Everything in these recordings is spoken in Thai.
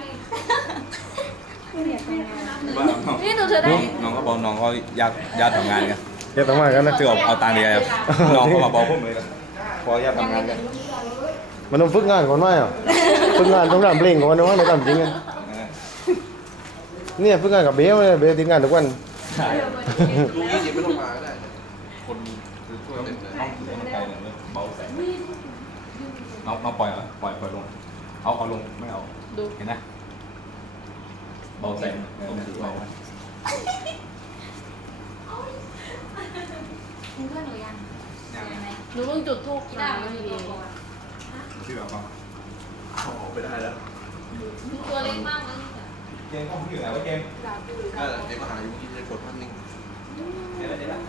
พี่ว่าน้องนี่หนูเธอได้น้องก็บอกน้องก็อยากอยากทำงานกันเดี๋ยวต้องมากันนะคือเอาเอาตังค์เดียวครับน้องก็มาบอกผมเลยครับพออยากทำงานกันมันต้องฝึกงานก่อนไหมอะฝึกงานต้องทำเพลงก่อนนะว่าในทำจริงอะเนี่ยฝึกงานกับเบลเลยเบลติดงานทุกวันใช่ลุงยี่สิบไม่ต้องมาก็ได้คนคือช่วยน้องเต็มเลยน้องถือมันไกลหน่อยเบาแสงน้องน้องปล่อยเหรอปล่อยปล่อยลงเอาเอาลงไม่เอา ดูเห็นไหมเบาแสงต้องถือเบามีเพื่อนหนูยังอย่างยังไหมหนูเพิ่งจุดทูบกีมาตาร์เมื่มัอนมีกี้ตัวโกงอะชื่อแบบว่าเอาออกไปได้แล้วตัวเล็กมากเลยเกมต้องอยู่ไหนวะเกมก็เด็กมาหาอยู่ที่จะกดพันหนึ่งเนี่ยอะไรเนี่ย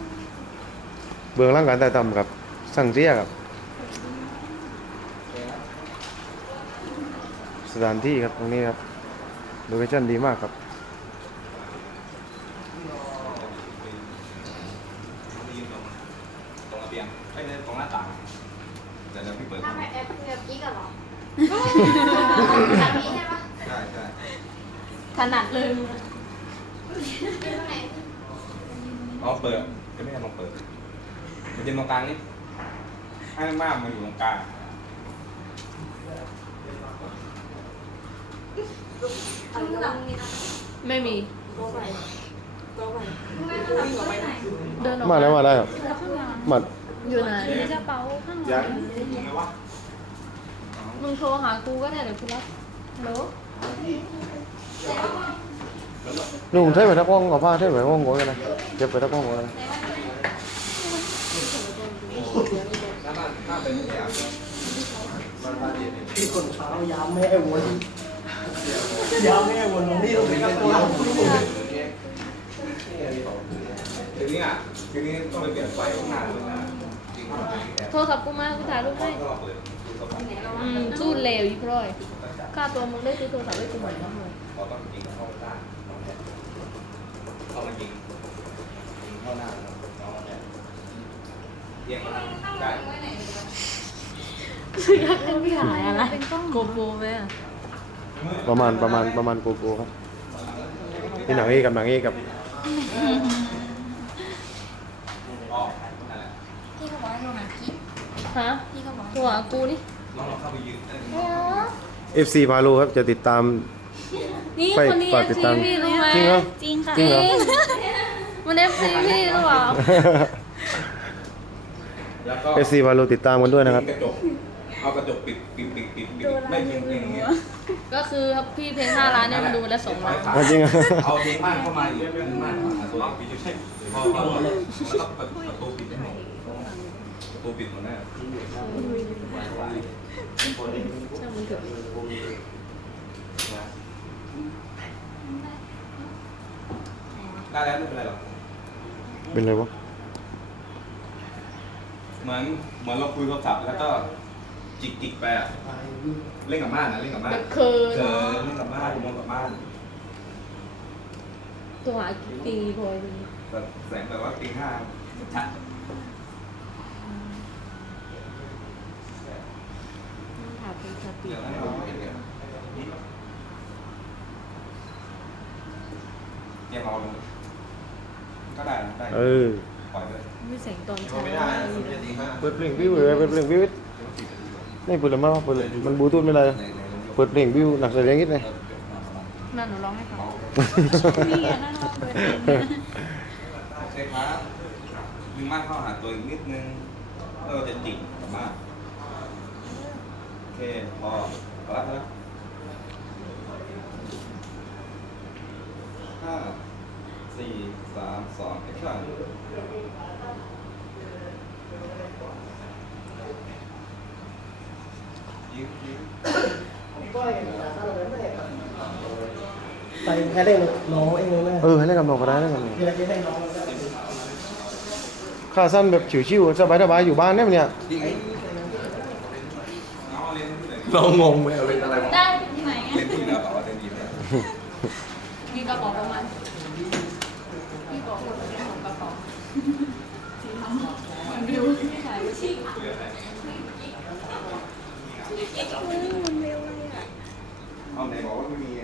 เบื้องหล่างการถ่ายทำกับ สั่งเสียครับ สถานที่ครับตรงนี้ครับโลเคชั่นดีมากครับยืนตรงตรงระเบียงไอ้ยตรงหน้าต่างเดี๋ยวเดี๋ยวพี่เปิดถ้าแบบแอปเงือบกิ๊กอะเหรอทางนี้ใช่ปะใช่ใช่ถนัดเลยมึงอะเป็นตรงไหนลองเปิดก็ไม่ใช่ลองเปิดมันจะตรงกลางนี่ให้มากมันอยู่ตรงกลาง ข้างหลังมีนะ ไม่มีไม่ต้องทำตัวไปไหนเดินออกมาแล้วมาได้ครับมาอยู่ไหนกระเป๋าข้างหยัลังงรู้ไหมวะมึงโทรหากูก็ได้เดี๋ยวกูรับฮัลโหลลุงใช้ไปทักว่องกับผ้าใช้ไปทักว่องก่อนกันนะเก็บไปทักว่องก่อนนะน่าเป็นอย่างที่คนเช้ายามแม่วน ยามแม่วนตรงนี้ต้องเป็นกับตัวทีนี้อะทีนี้ต้องไปเปลี่ยนไฟข้างหน้าเลยนะจริงๆโทรศัพท์กูมากูถ่ายรูปให้ก็เปิดดูสบายอืมสู้เลวอีกร้อยค่าตัวมึงได้ซื้อโทรศัพท์ให้กูหมดแล้วเลยพอต้องยิงเข้าหน้าเข้ามายิงยิงเข้าหน้าน้องเนี่ยเอียงมาได้อยากเป็นพี่หายอะไรโกโปรไหมอะ ประมาณประมาณประมาณโกโก้ครับนี่หนังเอกกับหนังเอกกับอ๋อนั่นแหละพี่เขาบอกให้โทรหากิ๊กฮะพี่เขาบอกโทรหากูนี่น้องลองเข้าไปยืนได้ไหมเอฟซีพาโลครับจะติดตามนี่ไปคนนี้ฝากเอฟติดซีตามพี่รู้ไหมจริงเหรอจริงค่ะจริงเหรอมันเอฟซีพี่หรือเปล่าแล้วก็เอฟซีพาโลติดตามกันด้วยนะครับกระจกเอากระจกปิดปิดปิดปิดปิดไม่เพลงเพลงเนี้ย ก็คือพี่เพลงห้าล้านเนี่ยมันดูไปแล้วสองล้านอะจริงเหรอ เอาเพลงมากเข้ามาอีกเพลงมากเข้ามาตัวปิดอยู่ใช่พอพอแล้วก็ประตูปิดได้หมดประตูปิดหมดแน่ช่างมันเถอะได้แล้วไม่เป็นไรหรอกเป็นไรวะ เหมือนเหมือนเราคุยโทรศัพท์แล้วก็ จิกจิกไปอะเล่นกับม่านนะเล่นกับม่านมันคือเออเล่นกับม่านมองกับม่านตัวหาตีพลอยแบบแสงแบบว่าตีห้าชัดถามเป็นสติเดี๋ยวให้เราเห็นเนี่ยเตรียมเอาลงก็ได้นะได้เออปล่อยเลยมีเสียงตอนเช้าไม่ได้มันจะดีมากเปิดเพลงวิวเลยเปิดเพลงวิว นี่เปิดเลยมั้งเปิดเลยมันบลูทูธไม่ได้ในในลงเปิดเพลงวิวหนักแสดงนิดเลยนั่นหนูร้องให้ฟังนี่อะนั่นว่าเบอร์โอเคครับดึงมากเข้าหาตัวอีกนิดนึงแล้วเราจะจิกกับมากโอเคพอพอแล้วพอแล้วห้าสี่สามสองแอคชั่นยิ้มยิ้ม ไปแค่ได้น้องเองเลยแม่เออให้เล่นกับน้องก็ได้เล่นกับน้องที่เราจะได้น้องขาสั้นแบบชิวๆสบายๆอยู่บ้านเนี่ยมันเนี่ยน้องเล่นที่ไหนเรางงเลยเป็นอะไรวะ ได้ที่ไหน เล่นที่แล้วแบบว่าเล่นดีแล้ว มีกระเป๋าประมาณพี่บอกคนเรื่องของกระเป๋ามันดูใช่ชิค เหลืออะไรเอาไหนบอกว่าไม่มีไง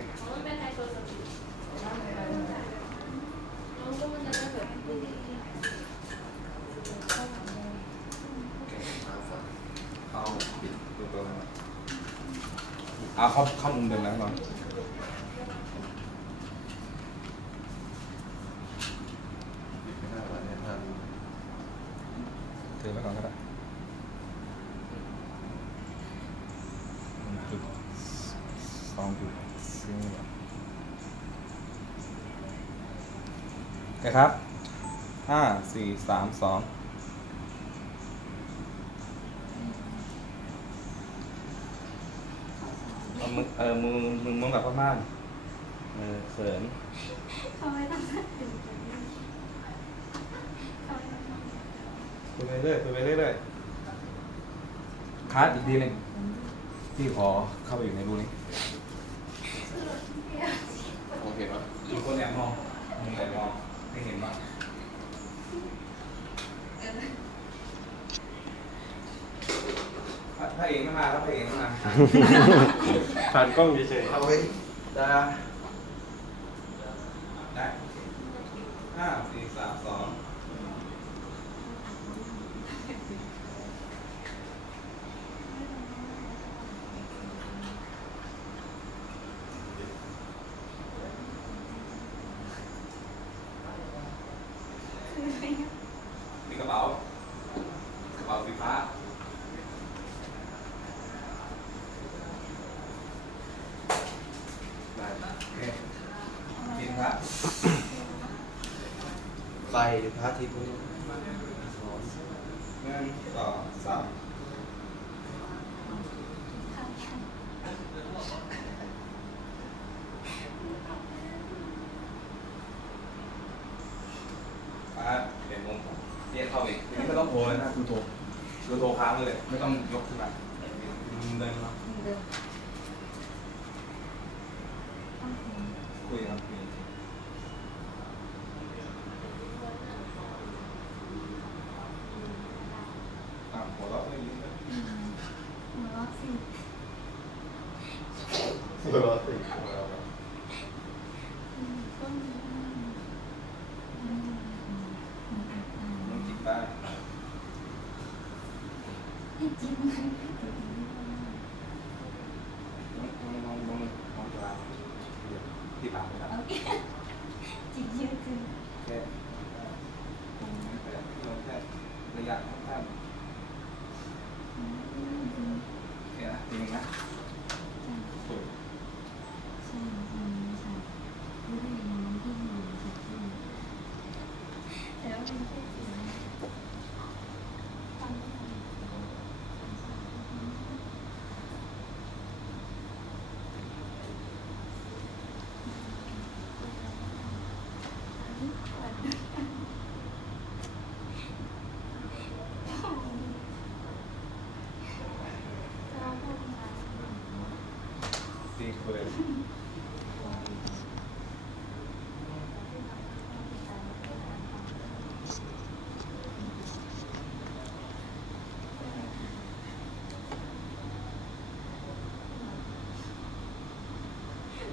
เอาเข้าเข้า มุมเดิมแล้วนอนถือไปก่อนก็ได้หนึ่งจุดสองจุดสี่โอเคครับห้าสี่สามสอง เอามือเออมือมือมือแบบพม่าน เออเขินทำไมต้องสั่นถึงแบบนี้คุยไปเรื่อยคุยไปเรื่อยๆคัดอีกทีหนึ่งพี่ขอเข้าไปอยู่ในรูนี้ โอเคปะมีคนแอบมองมีใครมองให้เห็นบ้า พระเอกไม่มาครับพระเอกไม่มาผ่านกล้องเฉยเอาไว้ได้ได้ห้าสี่สามสองมีกระเป๋ากระเป๋าสีฟ้าได้โอเคกินครับ ไฟพระอาทิตย์พวกนี้ หนึ่งสองสามมาเปลี่ยนมุมเรียกเข้าอีกทีนี้ไม่ต้องโทรเลยนะคุณโทรคุณโทรค้างเลย ไม่ต้องยกขึ้นมาเดินมาคุยครับคุย อะหัวเราะไม่ยิ้มเลย หัวเราะสิ ๆหัวเราะสิ ต้น น้องจิบได้ ให้จิ้ม น้องน้องน้องน้องจะลาที่ปากนะครับ โอเคจิ้มเยอะขึ้น แค่ตรงนี้แค่ลงแค่ระยะข้างๆโอเคนะจริงนะสวย ใช่ใช่ใช่ไม่ได้น้องที่อยู่สักที่แล้วมันแค่เสียงฟังไม่ทัน จริง เลย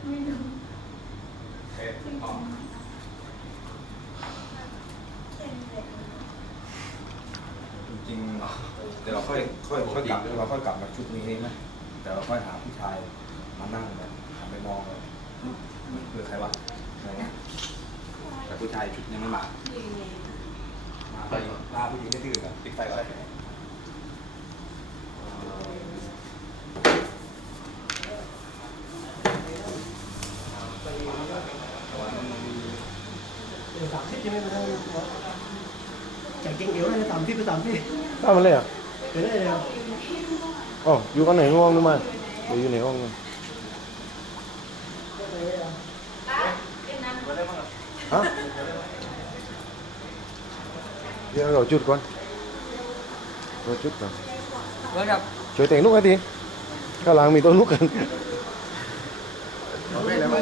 ไม่รู้โอเคต่อเป็นแบบจริงๆเดี๋ยวเราค่อยค่อยค่อยกลับเราค่อยกลับมาชุดนี้นะเดี๋ยวเราค่อยหาผู้ชายมานั่งแบบหันไปมองเลยนี่คือใคร วะอะไรเงี้ยแต่ผู้ชายชุดยังไม่มามาไปลาผู้หญิงไม่ตื่นอะปิดไฟก่อนเดี๋ยวสามสิบยังไม่มาได้จากเก่งเอวเลยสามสิบไปสามสิบทำอะไรอะไปได้เลยอ๋ออยู่กันไหนห้องนึกมาเดี๋ยวอยู่ในห้องนึง เดี๋ยวเราจุดก่อนเราจุดก่อนเวิร์ดแบบช่วยแต่งลูกให้ทีข้างหลังมีต้นลูกกันเอาไปแล้วมั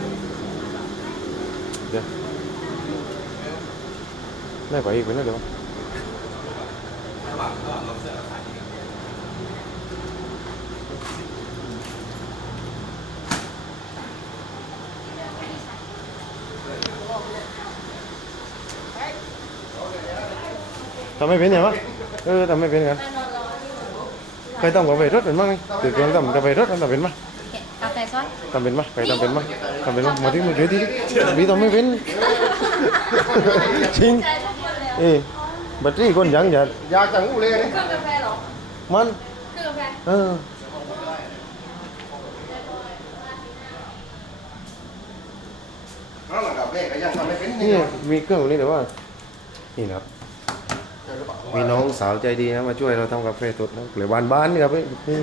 ้ง 네, 봐, 이거 내려. tầm bên này má. Ừ tầm bên này phải tầm có về rất bên má đi từ con tầm có về rất tầm bên má. Tầm bên má phải tầm bên má. Tầm bên má. Một tí một tí tí bị mới bên chính. เป็นกันไปนอนรอที่หนูใครต้องกาแฟรสเป็นมั้งนี่ตื่นเครื่องทำกาแฟรสทำเป็นมั้ยกาแฟซอยทำเป็นมั้ยใครทำเป็นมั้ยทำเป็นมั้ยมาที่มาช่วยที่พี่ทำไม่เป็นจริงเอ้บัตรที่คนยังอย่าอยากจังอู้เลยนี่เครื่องกาแฟเหรอมันเครื่องกาแฟเออน้องหลังกับแม่ก็ยังทำไม่เป็นนี่มีเครื่องตรงนี้แต่ว่า นี่นะครับ มีน้องสาวใจดีนะมาช่วยเราทำกาแฟสดนะเหลือบ้านบ้านๆนี่ครับนี่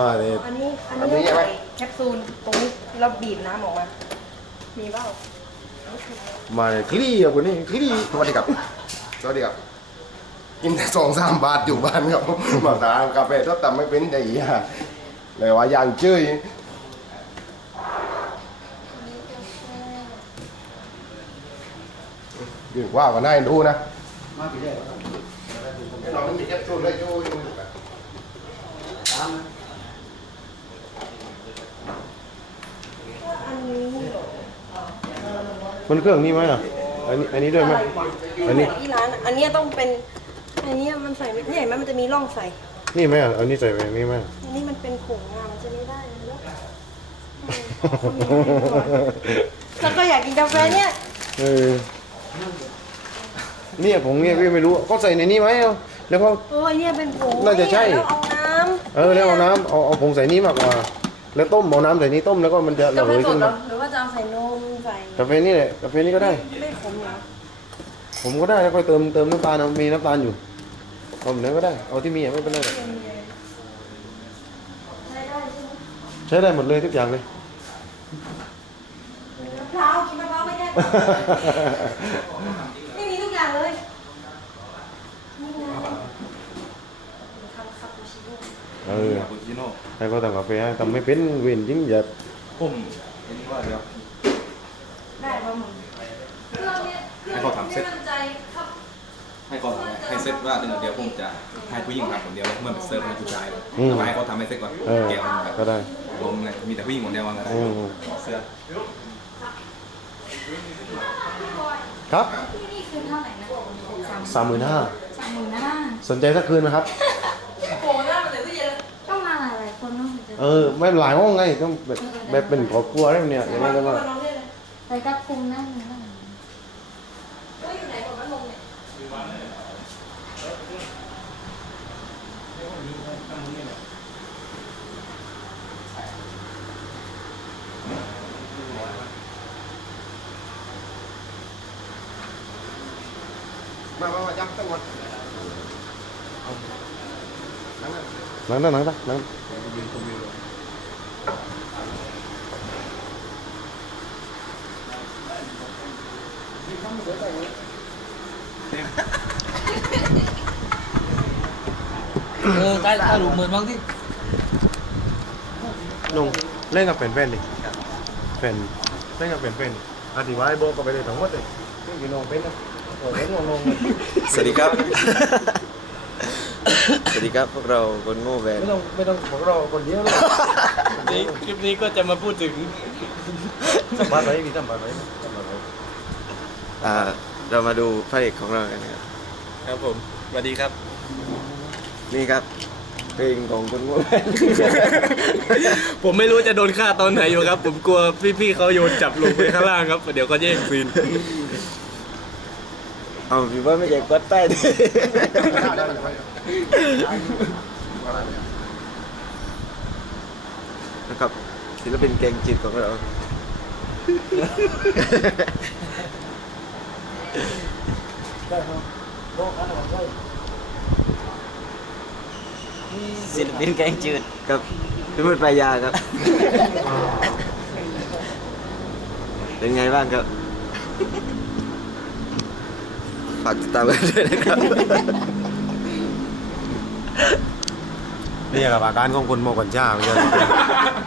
มาเลย อันนี้อันนี้ต้องใส่แคปซูลตรงนี้แล้วบีบน้ำออกมา มีเปล่า มาเลยคลี่อะคนนี้คลี่สวัสดีครับ สวัสดีครับกินแต่สองสามบาทอยู่บ้านครับมาทานกาแฟถ้าทำไม่เป็นได้อีอะเลยว่าอย่างเจ้ยดีกว่าก็น่าเอ็นดูนะมาปีแรกเราไม่มีแคปซูลเลยจู้อยู่แบบตามนะอันนี้เหรอมันเครื่องนี้ไหมอะ อันนี้อันนี้ด้วยไหมอันนี้ที่ร้านอันเนี้ยต้องเป็นอันเนี้ยมันใส่ไม่เนี่ยเห็นไหมมันจะมีร่องใส่นี่ไหมอะอันนี้ใส่ไปนี่ไหมอันนี้มันเป็นผงงามันจะไม่ได้เลยแล้วแล้วก็อยากกินกาแฟเนี่ยเออเนี่ยผมเนี่ยพี่ไม่รู้ก็ใส่ในนี้ไหมเอาแล้วก็เออเนี่ยเป็นผงน่าจะใช่แล้วเอาน้ำเออแล้วเอาน้ำเอาเอาผงใส่นี้มากกว่าแล้วต้มเอาน้ำใส่นี้ต้มแล้วก็มันจะการะแฟเหยสขึ้ดนเหรมา กาแฟนี่แหละกาแฟนี่ก็ได้ ไม่ขมเหรอผมก็ได้แล้วก็เติมเติมน้ำตาลเอามีน้ำตาลอยู่เอาแบบนั้นก็ได้ เอาที่มีอะไม่เป็นไรหรอกใช้ได้ใช่ไหมใช้ได้หมดเลยทุกอย่างเลย มะพร้าวกินมะพร้าวไม่ได้ ไม่มีทุกอย่างเลย นี่ไงทำคาปูชิโน่เออคาปูชิโน่ใครก็ทำกาแฟให้ทำไม่เป็นเว้นจริงอย่าผมเห็นว่าเดี๋ยว ได้ป่ะมึง เครื่อง เนี่ยเครื่องให้เขาทำเซ็ตที่มันใจครับให้เขาทำให้เซ็ตว่าเดี๋ยวผมจะให้ผู้หญิงทำคนเดียวเหมื่อนเซิร์ฟให้ผู้ชายเลยทำไมให้เขาทำให้เซ็ตก่อนเออแกวมันแบบก็ได้ผมไงมีแต่ผู้หญิงคนเดียวว่างั้นอืมเสื้อครับที่นี่คือเท่าไหร่นะสามหมื่นห้าสามหมื่นห้าสนใจสักคืนไหมครับโอ้หน้ามันเลยตู้เย็นต้องมาหลายๆคนต้องถึงจะเออไม่หลายห้องไงต้องแบบแบบเป็นครอบครัวอะไรแบบเนี่ยอย่างนั้นก็ว่าน้องเรียกเลยไปกับคุมนั่นนั่น ว่าอยู่ไหนของมันลงเนี่ย มามามาจับตั้งหมด นั่งนั่งนั่งนั่ง เออใต้ใต้รูเหมือนบ้างที่นุ่งเล่นกับเป็นเป็นดิเป็นเล่นกับเป็นเป็นอธิบายบอกกับไปเลยทั้งหมดเลยนี่พี่น้องเป็นนะโอ้เป็นงงงเลยสวัสดีครับ สวัสดีครับพวกเราคนโง่แวนไม่ต้องไม่ต้องของเราคนเดียวเลยนี่คลิปนี้ก็จะมาพูดถึงสัมภาษณ์ไว้พี่สัมภาษณ์ไว้สัมภาษณ์ไว้อ่าเรามาดูพระเอกของเรากันนะครับ ครับผมสวัสดีครับ นี่ครับเพลงของคนโง่แวนผมไม่รู้จะโดนฆ่าตอนไหนอยู่ครับ ผมกลัวพี่ๆเขาโยนจับลงไปข้างล่างครับ เดี๋ยวก็แย่งซีนเอาพี่ว่าไม่ใช่กดใต้ดินะครับศิลปินเก่งจิตของเรา ศิลปินแกงจืดครับพี่มืดปลายาครับ เป็นไงบ้างครับฝากติดตามกันด้วยนะครับนี่ครับอาการของคนโมกันจ้ามันจะ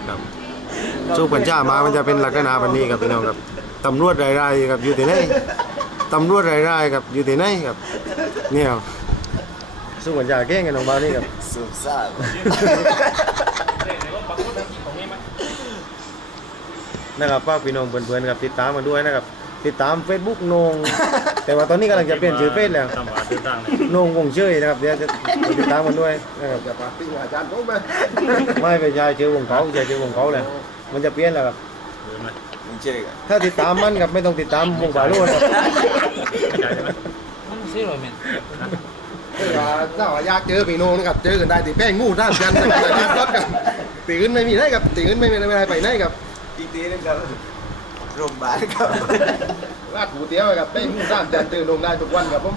ครับสู้กันจ้ามามันจะเป็นลักษณะแบบนี้ครับพี่น้องครับตำรวจรายๆครับอยู่ที่ไหนตำรวจรายๆครับอยู่ที่ไหนครับเนี่ยครับสู้กันจ้าแกล้งกันน้องบ้าวนี่ครับ สุบซ่าบนะครับฝากพี่น้องเพื่อนๆครับติดตามมาด้วยนะครับ ติดตาม Facebook โหนง แต่ว่าตอนนี้กำลังจะเปลี่ยนชื่อเฟซแล้วตามหาซื้อตังค์โหนงวงเชยนะครับเดี๋ยวจะติดตามกันด้วยนะครับจะปาร์ตี้อาจารย์ผมไหมไม่ไปใช่ชื่อวงเขาใช่ชื่อวงเขาเลยมันจะเปลี่ยนแล้วครับหรือไม่มึงเชื่อกันถ้าติดตามมันกับไม่ต้องติดตามวงบาลูนะครับใช่ไหมถ้าว่าอยากเจอพี่โน่นะครับ เจอกันได้ที่แป้งงูท่ามกันนะครับกันตีขึ้นไม่มีได้ครับตีขึ้นไม่มีอะไรไปไหนครับอีกทีนึงครับโรงพยาบาลครับลาดหูเตี้ยวครับแป้งงูท่ามกันเจอลงได้ทุกวันครับผม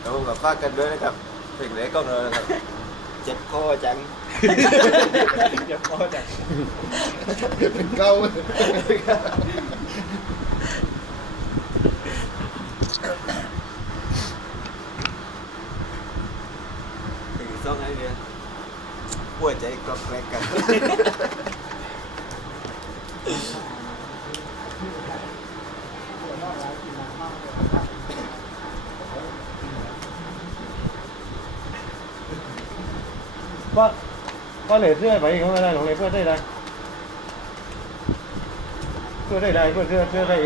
แล้วผมกับฝากกันด้วยนะครับเพลงเล็กก็เลยนะครับเจ็บคอจังเป็นเก้าถึงสองไอ้เนี่ยหัวใจกรอบแกรกกันก็ก็เหลือเสื้อไปเขาไม่ได้หรอกเลยเพื่อได้ได้เพื่อได้ได้เพื่อเสื้อเสื้อได้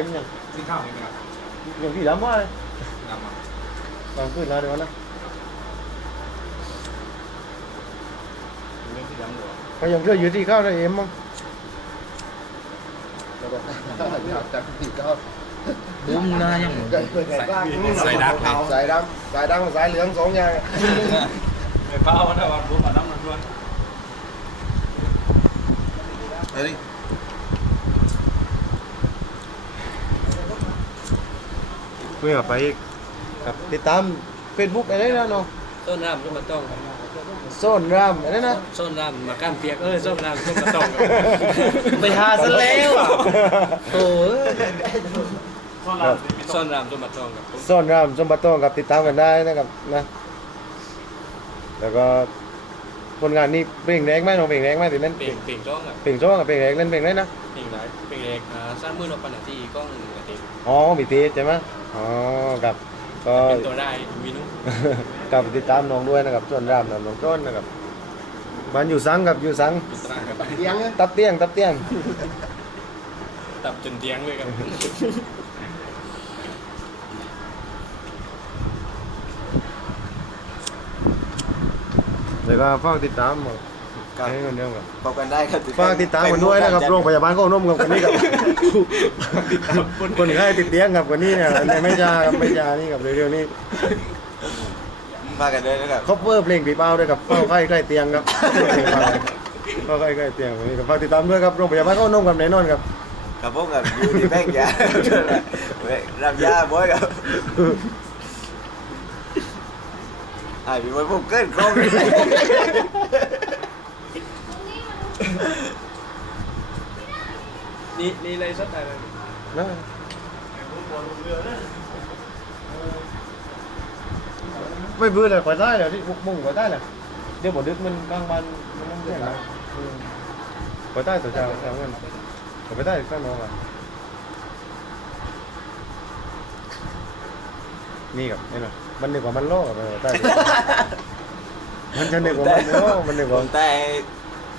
เอ็มยังซื้อข้าวไหมครับอย่างที่ดำว่าเลยนำมาตอนขึ้นแล้วเดี๋ยวนะเรื่องที่ย้ำหัวก็ยังเชื่ออยู่ที่ข้าวได้เอ็มมั้งอยากจะติดก็บุ้มนะยังเกิดเกิดใส่ใส่ดักสายดำสายดำกับสายเหลืองสองอย่างไอ้เป้าวันนั้นวันผมมาน้ำมันด้วยเฮ้ยเพื่อไปกับติดตามเฟซบุ๊กอะไรนะน้องต้นรามต้นมะต้อง โซนรามอะไรนะต้นรามมาก้ามเปียกเอ้ยต้นรามต้นมะต้องไปหาซะแล้วอะโอ้ยครับต้นรามต้นมะต้องครับโซนรามสมบัติต้องกับติดตามกันได้นะครับนะ แล้วก็ผลงานนี้เพลงแรกไหมน้องเพลงแรกไหมติดเล่นเปลี่ยนเปลี่ยนจ้องครับเพลงโจ้กับเพลงแรกเล่นเพลงไหนนะ เปลี่ยนไหนเปลี่ยนเอกอ่าสร้างมือนกปนาทีกล้องอาทิตย์อ๋อมีตีใช่ไหมอ๋อครับ ก็เป็นตัวได้วินุกับติดตามน้องด้วยนะครับส่วนรามนะน้องต้นนะครับมันอยู่สังกับอยู่สังเป็นตารางครับเลี้ยงเนี่ยตับเตี้ยงตับเตี้ยงตับจนเตียงเลยครับแล้วก็ฝากติดตามหมด ครับให้คนเดียวครับพบกันได้ครับฝากติดตามกันด้วยนะครับโรงพยาบาลโค้นมกับคนนี้กับคนไข้ติดเตียงกับคนนี้เนี่ยในไม่จาครับไม่จานี่กับเร็วๆนี้ฝากกันด้วยนะครับคอปเวอร์เพลงปีเป้าด้วยกับเฝ้าไข้ใกล้เตียงครับเฝ้าไข้ใกล้เตียงวันนี้ก็ฝากติดตามด้วยครับโรงพยาบาลโค้นมกับแน่นอนครับครับผมกับอยู่ที่แป้งยารับยาบ่อยครับไอ้พี่บอยผมเกินกล้องเลย นี่นี่เลยสักแต่เลยนะไม่เบื่อเลยขวายใต้เลยที่บุกมุ่งขวายใต้เลยเดี๋ยวบ่ดึกมันกลางวันมันต้องเที่ยงนะอืมขวายใต้ตัวเจ้าเจ้าเงินขวายใต้ข้างน้องอะนี่กับนี่หน่อยมันนึกว่ามันโล่กับขวายใต้มันจะนึกว่ามันโล่มันนึกผว่ามแต่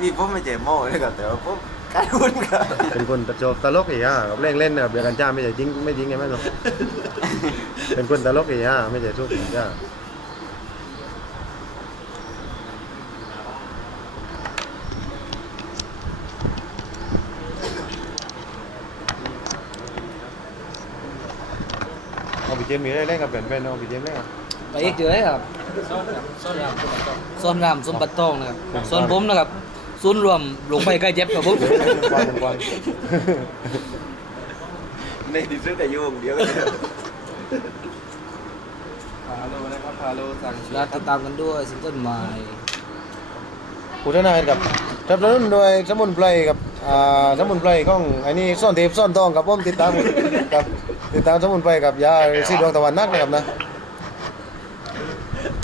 พี่ผมไม่เจ็บโม่เลยครับแต่ว่าผมการหุ้นครับเป็นคนตลกตลกอีอะกับเล่นเล่นแบบเบียกันจ้าไม่ใช่จริงไม่จริงไงแม่หรอกเป็นคนตลกอีอะไม่ใช่ทุกข์จ้าเอาไปเจมมีได้เล่นกับแฟนๆเอาไปเจมเล่นกับ ไปอีกเจอเลยครับซ่อนรามซ่อนรามต้นมะต้องส่วนรามสมบัติทองนะครับส่วนผมนะครับ ศูนย์รวมหลวงไปใกล้เจ็บกับผมกวางกวางในที่สุดแต่อยู่วงเดียวกันเลยพาโลนะครับพาโลสั่งแล้วติดตามกันด้วยซิงเกิลใหม่กูเท่านั้นกับสนับสนุนโดยสมุนไพรกับอ่าสมุนไพรของไอ้นี่ซ่อนเทปซ่อนทองกับผมติดตามกับติดตามสมุนไพรกับยาสีดวงตะวันนักนะครับนะ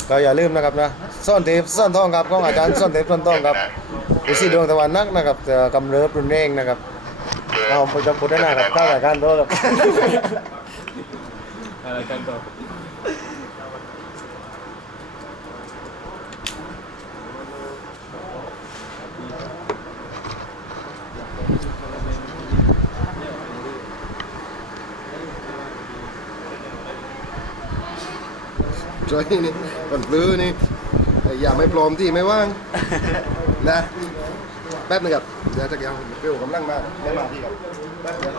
ก็อย่าลืมนะครับนะซ่อนเทปซ่อนทองครับของอาจารย์ซ่อนเทปซ่อนทองครับ สีดวงตะวันนักนะครับจะกำเริบรุนแรงนะครับเอาไปจะพูดได้นะครับเข้ารายการตัวครับอะไรกันต่อยนี่ก่อนปลื้อนี่ไอ้อย่าไม่ปลอมที่ไม่ว่าง นะแป๊บนึงครับเดี๋ยวจะยังเปรี้ยวกำลังมาไม่มาที่ครับแป๊บเดียว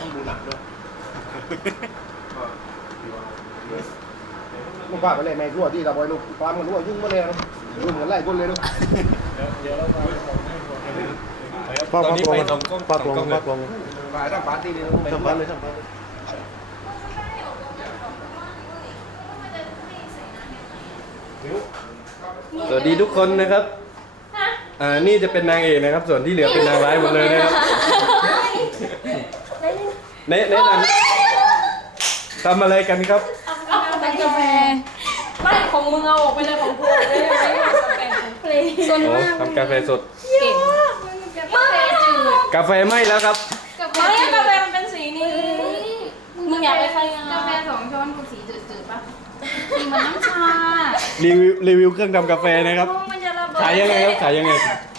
ต้องดูหนักด้วยลูกป้าไปเลยแม่รั่วที่ตาบอยลูกปามกันรั่วยุ่งมาเลยนะยุ่งเหมือนไล่คนเลยลูกปากตอนนี้ปากไปลงสองกล้องปากลงสองกล้องปากลงปาทั้งปาร์ตี้นี่ต้องไปทั้งปากเลยทั้งปาก สวัสดีทุกคนนะครับ อ่า นี่จะเป็นนางเอกนะครับ ส่วนที่เหลือเป็นนางร้ายหมดเลยนะครับแนะแนะนำทำอะไรกันครับเอาเป็นกาแฟไม่ของมึงเอาออกไปเลยของกูไม่ได้ไม่ได้กาแฟของเพลงส่วนโอ้มากทำกาแฟสด เก่งกาแฟจืดกาแฟไหม้แล้วครับไม่กาแฟมันเป็นสีนี้ มึงอยากไปใครงานกาแฟสองช้อนกูสีจืดๆป่ะ สีเหมือนน้ำชารีวิวรีวิวเครื่องทำกาแฟนะครับมันจะระเบิดขายยังไงครับขายยังไง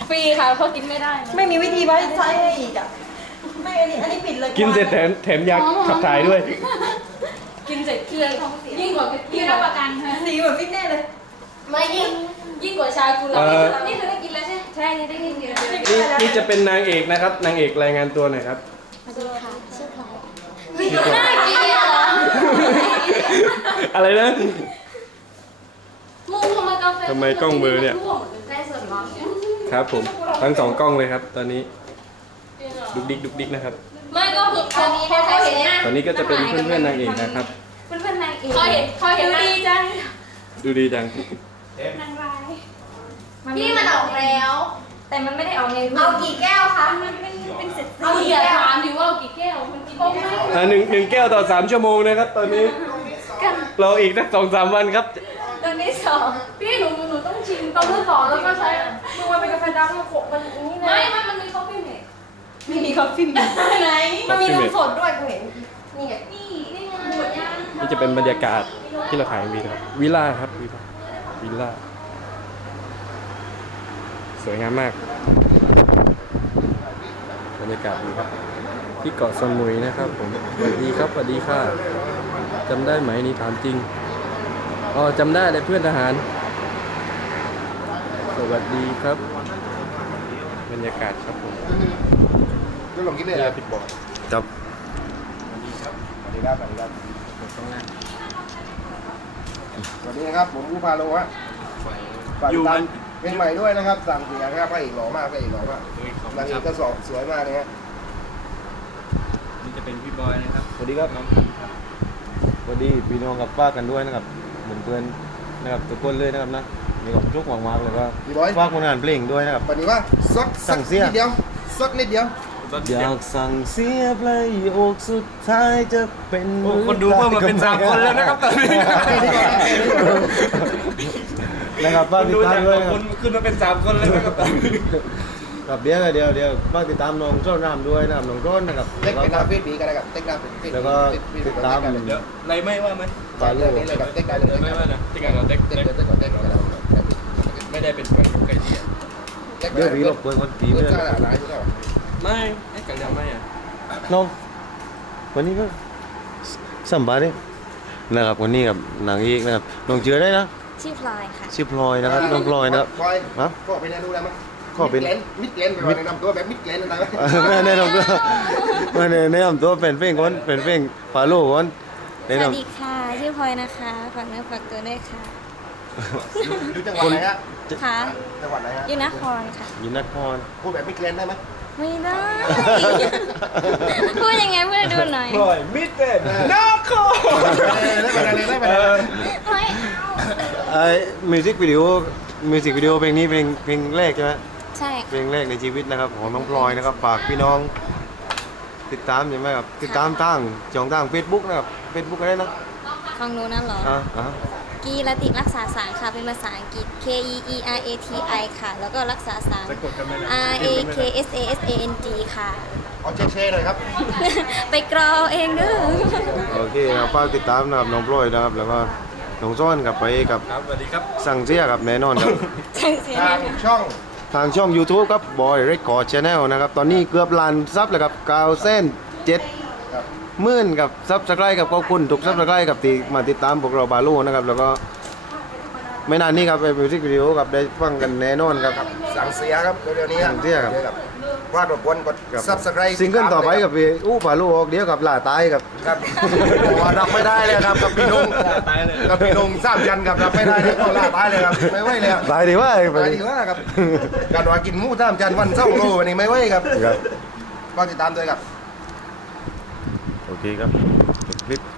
ฟรีค่ะเพราะกินไม่ได้ไม่มีวิธีไว้ใช้ให้อีกอะไม่อันนี้อันนี้ปิดเลยกินเสร็จแถมแถมยาขับถ่ายด้วย กินเสร็จเครื่องท้องเสียยิ่งกว่ายิ่งรับประกันฮะสีเหมือนฟิตเนสเลยไม่ยิ่งยิ่งกว่าชากุหลาเอ่อบนี่คือได้กินแล้วใช่ไหมใช่นี่ได้กินเดียวนี่นี่จะเป็นนางเอกนะครับนางเอกรายงานตัวหน่อยครับน่ากินเหรอ อะไรนะมึงทำไมกาแฟทำไมกล้องเบลอเนี่ยได้ส่วนร้อนเนี่ยครับผมทั้งสองกล้องเลยครับ ตอนนี้ดุกดิกดุกดิกนะครับ ไม่ก็คือเขาเขาเขาเห็นหน้าตอนนี้ก็จะเป็นเพื่อนๆนางเอกนะครับ เพื่อนเพื่อนนางเอกเขาเห็นเขาเห็นดีจังดูดีจังนางร้ายพี่มันออกแล้ว แต่มันไม่ได้เอาในรูปเอากี่แก้วคะมันเป็นเป็นเสร็จเอาอย่าถามดิว่าเอากี่แก้วมันกินไม่ได้ อ่าหนึ่งหนึ่งแก้วต่อสามชั่วโมงนะครับ ตอนนี้ รออีกสักสองสามวันครับ ตอนนี้สองพี่หนูหนูต้องชิมต้องเลือกสองแล้วก็ใช้มึงมันเป็นกาแฟดำมันขบมันนี่นะไม่ไม่มันมีคอฟฟี่เมดไม่มีคอฟฟี่ไหนมันมีนมสดด้วยกูเห็นนี่ไงนี่นี่ไงหมดยังนี่จะเป็นบรรยากาศที่เราถ่ายวีนะครับวิลล่าครับวิลล่าวิลล่าสวยงามมากบรรยากาศดีครับที่เกาะสมุยนะครับผมสวัสดีครับสวัสดีค่ะ จำได้ไหมนี่ถามจริงอ๋อจำได้เลยเพื่อนทหาร สวัสดีครับ บรรยากาศครับผมก็ลองกินเลยเรือนะปิดบ่อครับสวัสดีครับสวัสดีครับสวัสดีนะครับผมผู้พาโลฮะฝากติดตามเพลงใหม่ด้วยนะครับสั่งเสียงครับพระเอกหล่อมากพระเอกหล่อมากนางเอกก็สอบสวยมากเลยฮะนี่จะเป็นพี่บอยนะครับ สวัสดีครับน้องพันธุ์ครับส วัสดีพี่น้องกับป้ากกันด้วยนะครับเหมือนเพื่อนนะครับทุกคนเลยนะครับนะมีความชุกมากๆเลยว่าพี่บอย ฝากผลงานเพลงด้วยนะครับวันนี้ว่าสดสั่งเสียนิดเดียวสดนิดเดียว อยากสั่งเสียประโยคสุดท้ายจะเป็นโอ้คนดูเพิ่มมาเป็นสามคนแล้วนะครับตอนนี้นะครับฝากติดดูตามจากด้วยสองนะคครับนขึ้นมาเป็นสามคนแล้วนะครับตอนนี้ ครับเดี๋ยวเดี๋ยวเดี๋ยวฝากติดตามน้องโจ้น้ำด้วยนะครับน้องโจ้นะครับเต็กแล้วเป็นก็น้ำเฟซบีกันนะครับเต็กน้ำเป็นเฟซแล้วก็ติดตามเต็กเดี๋ยวไรไม่ว่าไหมฟาโลนี้เลยครับเต็กได้เลยไรไม่ว่านะที่งานเราเต็กเต็กเต็กเต็กก่อนเต็กก่อนแล้วไม่ได้เป็นแฟนกับใครที่อะเต็กเดี๋ยวพี่รบกวนคนผีเพื่ไม่อนได้ขนาดไหนใช่ไหมไม่ไอ้กันยังไม่อะน้องวันนี้ก็สัมภาษณ์ดินะครับวันนี้กับนางเอกนะครับน้องเจือได้นะชื่อพลอยค่ะชื่อพลอยนะครับน้องพลอยนะครับพลอยฮะก็เป็นดูได้ไหม ก็เป็นมิดเลนไปว่าแนะนำตัวแบบมิดเลนอะไรไหมไม่แนะนำตัวไม่แนะนำตัวเป็นเพลงก่อนเป็นเพลงฟาโลก่อนสแนะนวัสดีค่ะชื่อพลอยนะคะฝากเนื้อฝากตัวด้วยค่ะอยู่จังหวัดไหนฮะค่ะจังหวัดไหนฮะอยู่นครค่ะำอยู่นครพูดแบบมิดเลนได้ไหมไม่ได้ พูดยังไงพูดให้ดูหน่อยปล่อยมิดเป็นนักคอได้ไปเลยได้ไปเลยเฮ้ยไอ้มิวสิกวิดีโอมิวสิกวิดีโอเพลงนี้เพลงเพลงแรกใช่ไหม ใช่เพลงแรกในชีวิตนะครับของน้องพลอยนะครับฝากพี่น้อง ติดตามใช่ไหมครับติดตามทางจองทางเฟซบุ๊กนะครับเฟซบุ๊กอะไรนะของหนูนั่นเหรออ่าอ่ากีรติรักษาสารค่ะเป็นภาษาอังกฤษ K E E R A T I ค่ะ แล้วก็รักษาสาร R A K S A S A N G ค่ะ เอาเช็คๆหน่อยครับ ไปกรอเองเด้อโอเคครับฝากติดตามนะครับน้องพลอยนะครับแล้วก็น้องซ้อนกับไปกับครับสวัสดีครับ สั่งเสียกับแน่นอนครับทางช่อง ทางช่อง YouTube ครับ Boy Record Channel นะครับ ตอนนี้เกือบล้านซับแล้วครับกาวเส้นเจ็ดครับหมื่นกับซับสไครต์กับขอบคุณทุกซับสไครต์กับที่มาติดตามพวกเราบาลูนะครับ แล้วก็ไม่นานนี้ครับไปมิวสิกวิดีโอครับได้ฟังกันแน่นอนครับ สั่งเสียครับเดี๋ยวๆนี้สั่งเสียครับ ดี๋ย วว่ากรบกวนกด subscribe ซิงเกิลต่อไปกับพี่อู้บาลูออกเดียวกับลาตายครับครับผมว่ารับไม่ได้เลยครับกับพี่นงกับพี่นงสามยันกับรับไม่ได้เลยก็ลาตายเลยครับไม่ไหวเลยครับตายดีว่าตายดีว่าครับการว่ากินหมูสามจันวันเศร้าโลวันนี้ไม่ไหวครับครับฝากติดตามด้วยครับโอเคครับจบคลิป